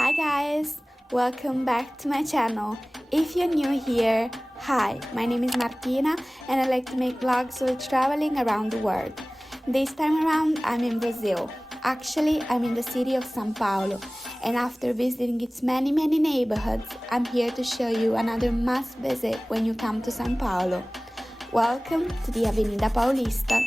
Hi guys, welcome back to my channel. If you're new here, hi, my name is Martina and I like to make vlogs while traveling around the world. This time around I'm in Brazil. Actually, I'm in the city of São Paulo, and after visiting its many neighborhoods, I'm here to show you another must visit when you come to São Paulo. Welcome to the Avenida Paulista.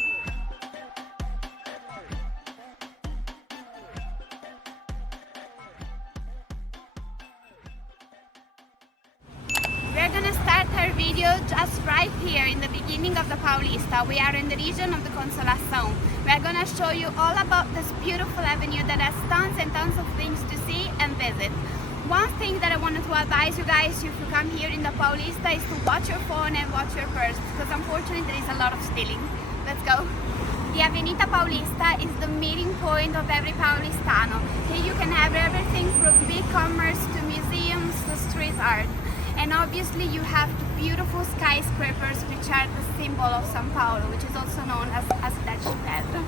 We're gonna start our video just right here in the beginning of the Paulista. We are in the region of the Consolação. We're gonna show you all about this beautiful avenue that has tons and tons of things to see and visit. One thing that I wanted to advise you guys if you come here in the Paulista is to watch your phone and watch your purse, because unfortunately there is a lot of stealing. Let's go. The Avenida Paulista is the meeting point of every Paulistano. Here you can have everything from big commerce to museums to street art. And obviously you have the beautiful skyscrapers which are the symbol of São Paulo, which is also known as distrito.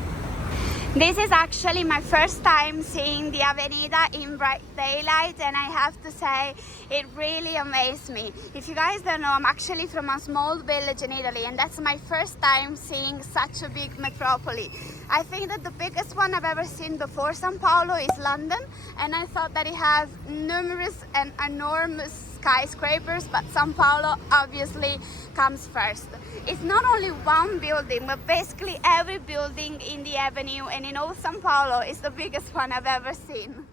This is actually my first time seeing the Avenida in bright daylight, and I have to say it really amazed me. If you guys don't know, I'm actually from a small village in Italy, and that's my first time seeing such a big metropolis. I think that the biggest one I've ever seen before São Paulo is London, and I thought that it has numerous and enormous skyscrapers, but São Paulo obviously comes first. It's not only one building, but basically every building in the avenue and in all São Paulo is the biggest one I've ever seen.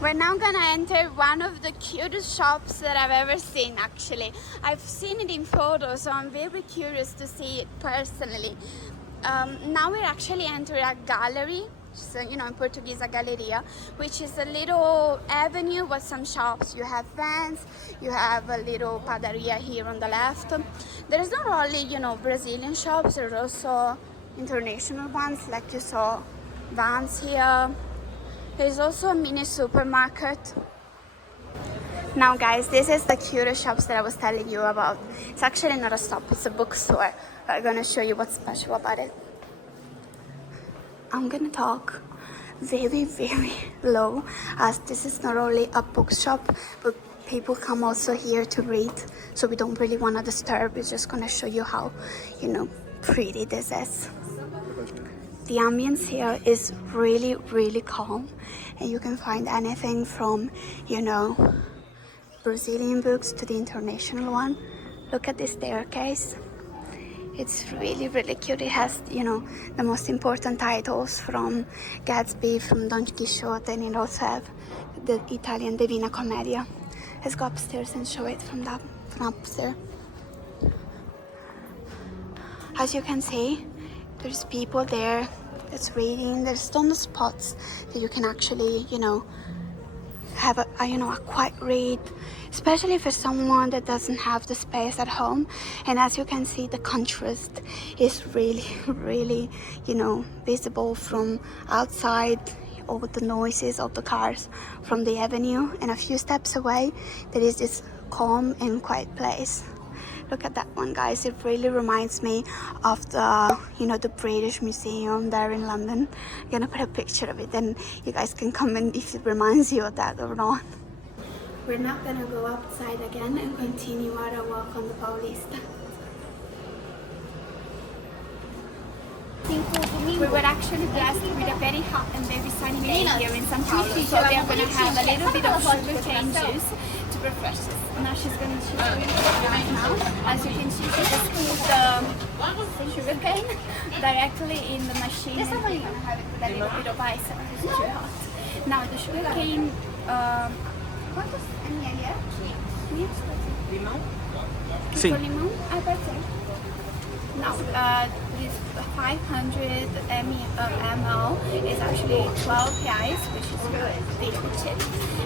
We're now gonna enter one of the cutest shops that I've ever seen, actually. I've seen it in photos, so I'm very curious to see it personally. Now we're actually entering a gallery, so, you know, in Portuguese a galeria, which is a little avenue with some shops. You have vans, you have a little padaria here on the left. There's not only, you know, Brazilian shops, there's also international ones, like you saw vans here. There's also a mini supermarket. Now guys, this is the cutest shops that I was telling you about. It's actually not a shop, it's a bookstore. I'm gonna show you what's special about it. I'm gonna talk very low, as this is not only a bookshop, but people come also here to read, so we don't really want to disturb. We're just gonna show you how, you know, pretty this is. The ambience here is really calm, and you can find anything from, you know, Brazilian books to the international one. Look at this staircase. It's really cute. It has, you know, the most important titles from Gatsby, from Don Quixote, and it also have the Italian Divina Commedia. Let's go upstairs and show it from upstairs. As you can see, there's people there that's reading. There's tons of spots that you can actually, you know, have a quiet read, especially for someone that doesn't have the space at home. And as you can see, the contrast is really, you know, visible from outside, all the noises of the cars from the avenue, and a few steps away there is this calm and quiet place. Look at that one, guys. It really reminds me of the, you know, the British Museum there in London. I'm gonna put a picture of it, and you guys can comment if it reminds you of that or not. We're now gonna go outside again and continue our walk on the Paulista. We were actually blessed with a very hot and very sunny day here in São Paulo, so we are gonna have a little bit of sugarcane juice to refresh us. Now she's going to show you right now. As you can see, she just put the sugarcane directly in the machine, and we're going to have it with a little bit of ice because it's too hot. Now the sugarcane, ¿cuántos ml? Limão? Sim. Limão? Perfect. Now, this 500 ml is actually 12 reais, which is really cheap.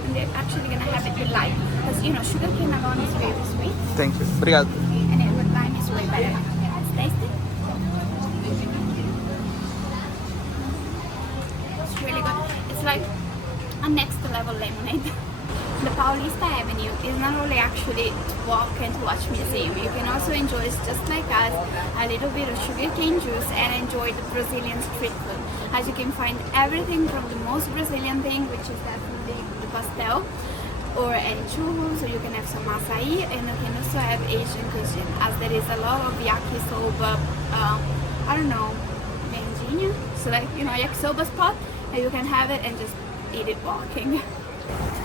And we're actually going to have it with lime, because, you know, sugarcane alone is very sweet. Thank you. Obrigado. And it with lime is way better. It's tasty. level lemonade. The Paulista Avenue is not only actually to walk and to watch museum, you can also enjoy, just like us, a little bit of sugarcane juice and enjoy the Brazilian street food. As you can find everything from the most Brazilian thing, which is definitely the pastel, or any churros, or you can have some açaí, and you can also have Asian cuisine, as there is a lot of yakisoba, I don't know, manjinha, so like, you know, yakisoba spot, and you can have it and just eat it walking.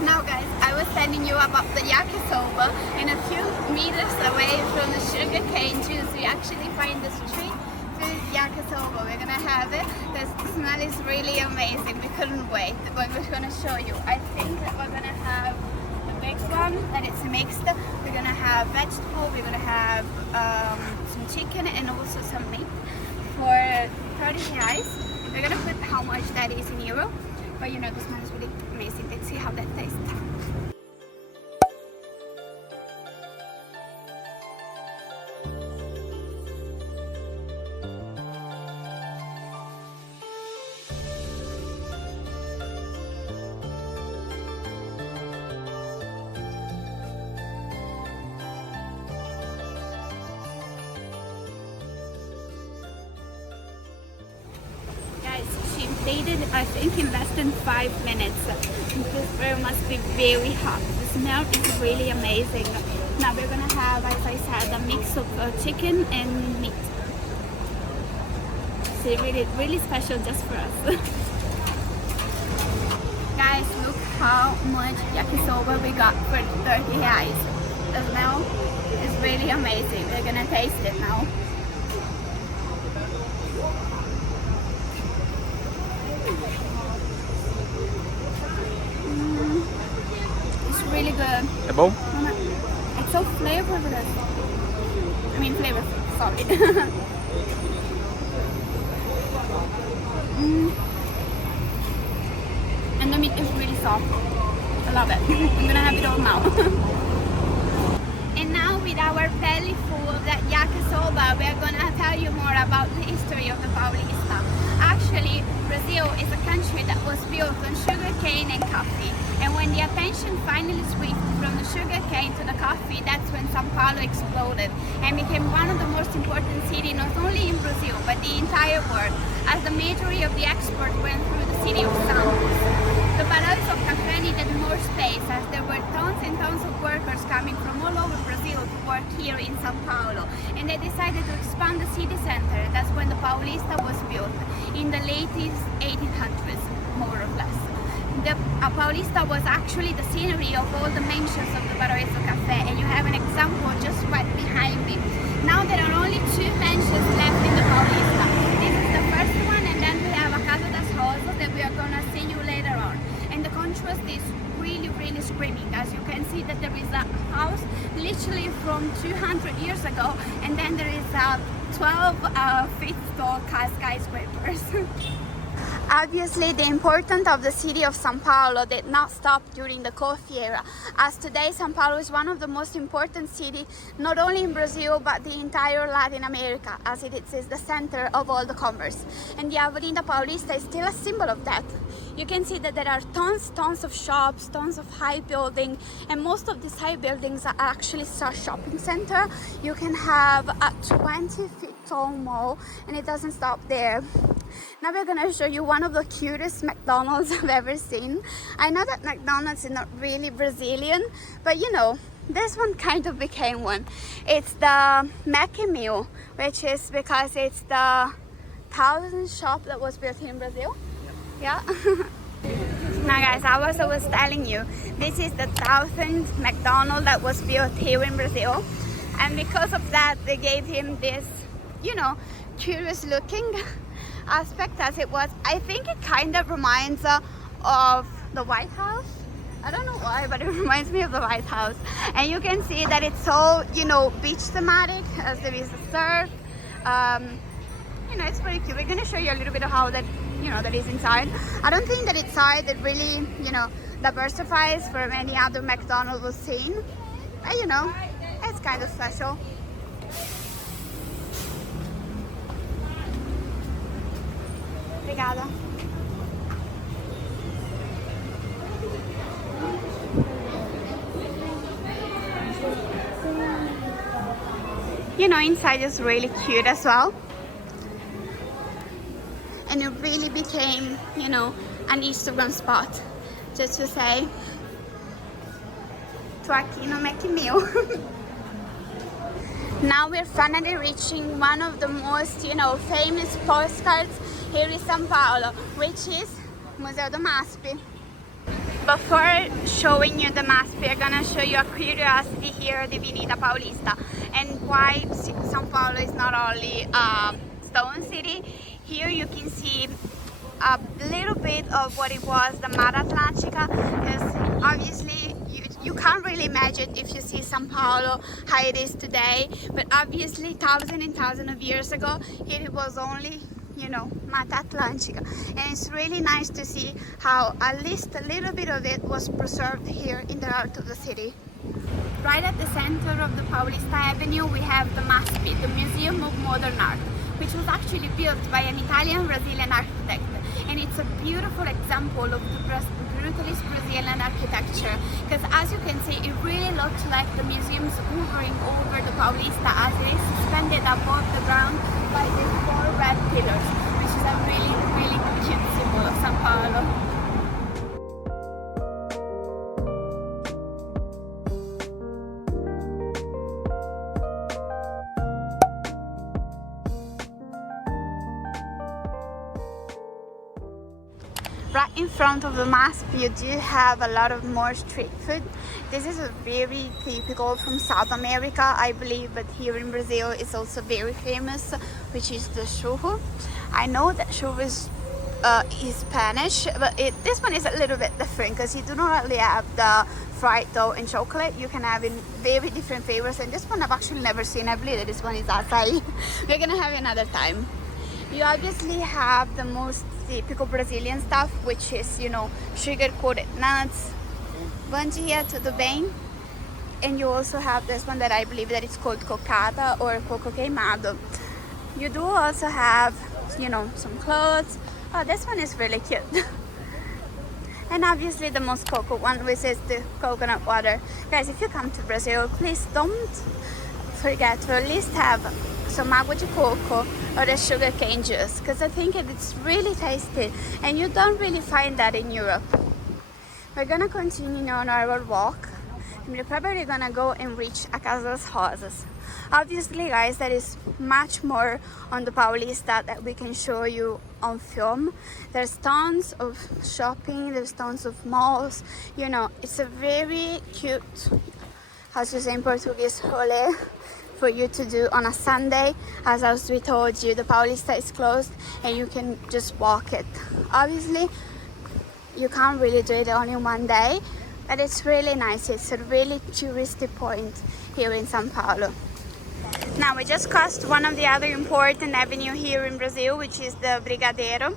Now guys, I was telling you about the yakisoba, and a few meters away from the sugarcane juice, we actually find the street food yakisoba. We're gonna have it. The smell is really amazing. We couldn't wait. We're gonna show you. I think that we're gonna have the big one, and it's mixed. We're gonna have vegetable, we're gonna have some chicken and also some meat for 30 reais. We're gonna put how much that is in euro. But you know, the smell is really amazing. Let's see how that tastes. Dated, I think, in less than 5 minutes. This bread must be very hot. The smell is really amazing. Now we're gonna have, as I said, a mix of chicken and meat. So really special just for us. Guys, look how much yakisoba we got for 30 reais. The smell is really amazing. We're gonna taste it now. Really good. É bom? It's so flavorful. I mean flavorful, sorry. And the meat is really soft. I love it. I'm gonna have it all now. And now with our belly full of that yakisoba, we are gonna tell you more about the history of the Paulista. Actually, Brazil is a country that was built on sugarcane and coffee. And when the attention finally switched from the sugarcane to the coffee, that's when São Paulo exploded and became one of the most important cities, not only in Brazil, but the entire world, as the majority of the export went through the city of Santos. The barrels of café needed more space, as there were tons and tons of workers coming from all over Brazil to work here in São Paulo, and they decided to expand the city center. That's when the Paulista was built, in the late 1800s, more or less. The Paulista was actually the scenery of all the mansions of the Barões do Café, and you have an example just right behind me. Now there are only 2 mansions left in the Paulista. This is the first one, and then we have a Casa das Rosas that we are gonna see you later on. And the contrast is really screaming, as you can see that there is a house literally from 200 years ago, and then there is a 12 feet tall skyscrapers. Obviously, the importance of the city of São Paulo did not stop during the coffee era, as today São Paulo is one of the most important cities, not only in Brazil, but the entire Latin America, as it is the center of all the commerce. And the Avenida Paulista is still a symbol of that. You can see that there are tons of shops, tons of high buildings, and most of these high buildings are actually a shopping center. You can have a 20 feet tall mall, and it doesn't stop there. Now we're gonna show you one of the cutest McDonald's I've ever seen. I know that McDonald's is not really Brazilian, but you know, this one kind of became one. It's the Mequi meal, which is because it's the 1,000th shop that was built here in Brazil. Yeah. Now guys, as I was telling you, this is the 1,000th McDonald's that was built here in Brazil. And because of that, they gave him this, you know, curious looking aspect, as it was. I think it kind of reminds of the White House. I don't know why, but it reminds me of the White House. And you can see that it's so, you know, beach thematic, as there is a surf. You know, it's pretty cute. We're gonna show you a little bit of how that, you know, that is inside. I don't think that inside it really, you know, diversifies from any other McDonald's we've seen. But you know, it's kind of special. Obrigada. You know, inside is really cute as well. And it really became, you know, an Instagram spot. Just to say, tô aqui no Mequi meu. Now we're finally reaching one of the most, you know, famous postcards here in São Paulo, which is Museu do MASP. Before showing you the MASP, we're gonna show you a curiosity here at the Avenida Paulista and why São Paulo is not only a stone city. Here you can see a little bit of what it was, the Mar Atlantica, because obviously you can't really imagine if you see São Paulo how it is today, but obviously thousands and thousands of years ago here it was only, you know, Mata Atlantica, and it's really nice to see how at least a little bit of it was preserved here in the heart of the city. Right at the center of the Paulista Avenue we have the MASP, the Museum of Modern Art, which was actually built by an Italian-Brazilian architect, and it's a beautiful example of the brutalist Brazilian architecture, because as you can see it really looks like the museum's hovering over the Paulista as it is suspended above the ground by these 4 red pillars, which is a really cute symbol of São Paulo. Right in front of the MASP you do have a lot of more street food. This is a very typical from South America, I believe, but here in Brazil it's also very famous, which is the churro. I know that churros is Spanish, but this one is a little bit different because you do not really have the fried dough and chocolate. You can have in very different flavors, and this one I've actually never seen. I believe that this one is acai. We're gonna have it another time. You obviously have the most typical Brazilian stuff, which is, you know, sugar-coated nuts. Bom dia, tudo bem? And you also have this one that I believe that it's called cocada or coco queimado. You do also have, you know, some clothes. Oh, this one is really cute. And obviously the most cocoa one, which is the coconut water. Guys, if you come to Brazil, please don't forget to at least have some agua de coco or the sugarcane juice, because I think it's really tasty and you don't really find that in Europe. We're gonna continue on our walk and we're probably gonna go and reach a Casas Rosas. Obviously guys, there is much more on the Paulista that we can show you on film. There's tons of shopping, there's tons of malls, you know, it's a very cute, how to say in Portuguese, rolê for you to do on a Sunday. As we told you, the Paulista is closed and you can just walk it. Obviously you can't really do it only one day, but it's really nice. It's a really touristy point here in São Paulo. Now we just crossed one of the other important avenue here in Brazil, which is the Brigadeiro.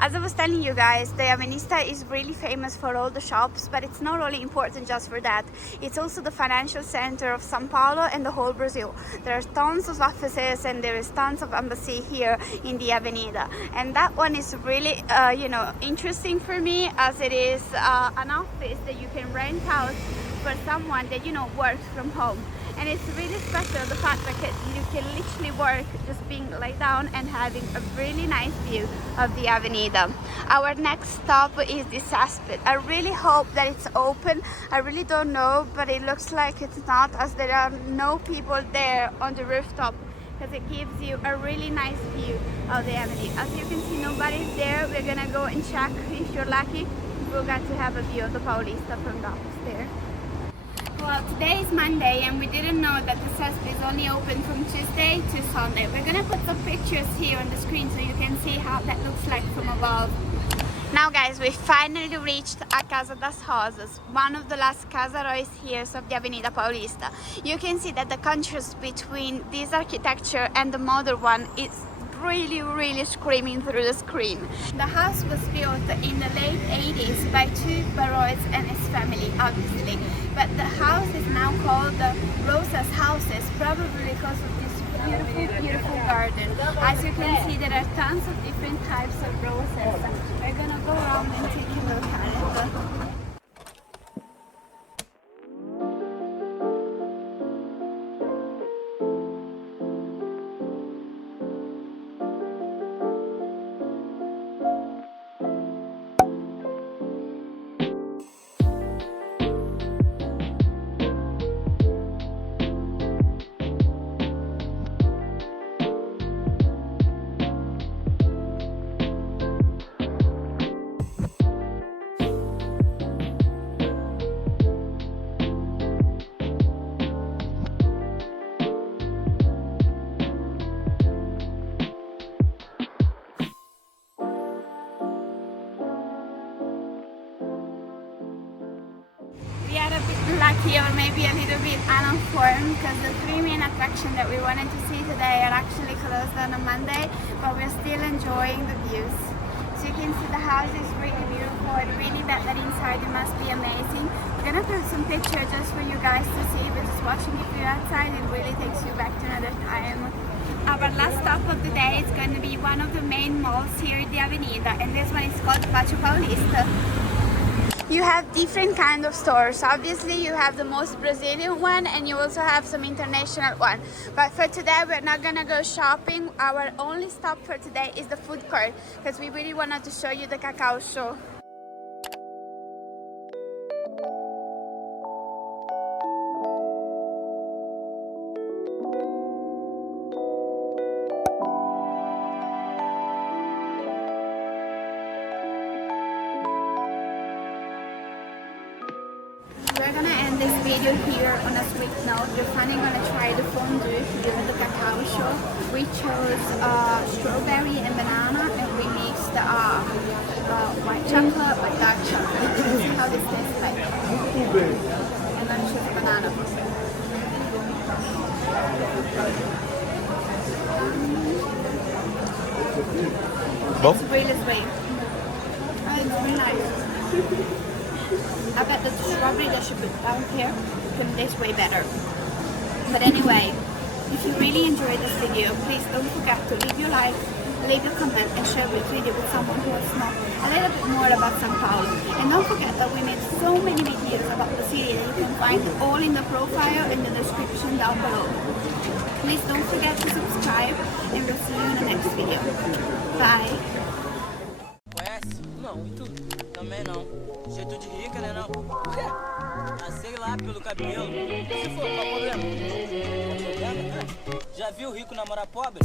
As I was telling you guys, the Avenida is really famous for all the shops, but it's not only important just for that. It's also the financial center of São Paulo and the whole Brazil. There are tons of offices and there is tons of embassy here in the Avenida. And that one is really, you know, interesting for me, as it is an office that you can rent out for someone that, you know, works from home. And it's really special, the fact that you can literally work just being laid down and having a really nice view of the Avenida. Our next stop is the SESC. I really hope that it's open. I really don't know, but it looks like it's not, as there are no people there on the rooftop, because it gives you a really nice view of the Avenida. As you can see, nobody's there. We're gonna go and check. If you're lucky, we'll get to have a view of the Paulista from the office there. Well, today is Monday and we didn't know that the SESC is only open from Tuesday to Sunday. We're gonna put some pictures here on the screen so you can see how that looks like from above. Now guys, we finally reached a Casa das Rosas, one of the last casarões here of the Avenida Paulista. You can see that the contrast between this architecture and the modern one is really screaming through the screen. The house was built in the late 80s by two barons and his family, obviously, but the house is now called the Rosas houses, probably because of this beautiful garden. As you can see, there are tons of different types of roses. We're gonna go around and take a look at it. here maybe a little bit uninformed because the three main attractions that we wanted to see today are actually closed on a Monday, but we're still enjoying the views. So you can see the house is really beautiful and really that inside it must be amazing. We're gonna put some pictures just for you guys to see, but just watching it from outside, it really takes you back to another time. Our last stop of the day is going to be one of the main malls here in the Avenida, and this one is called Patio Paulista. You have different kind of stores. Obviously you have the most Brazilian one and you also have some international one. But for today we're not gonna go shopping. Our only stop for today is the food court because we really wanted to show you the Cacau Show. We're gonna end this video here on a sweet note. We're finally gonna try the fondue here at the Cacau Show. We chose strawberry and banana, and we mixed white chocolate with dark chocolate. Let's see how this tastes like. And then choose banana. It's really sweet. It's really nice. I bet the strawberry that should be down here can taste way better. But anyway, if you really enjoyed this video, please don't forget to leave your like, leave your comment and share this video with someone who wants to know a little bit more about São Paulo. And don't forget that we made so many videos about the city that you can find all in the profile and the description down below. Please don't forget to subscribe and we'll see you in the next video. Bye! Conhece? Não, e tu? Também não. Jeito de rica, né não? Por quê? Ah, sei lá, pelo cabelo. Se for, qual o problema? Problema? Já viu rico namorar pobre?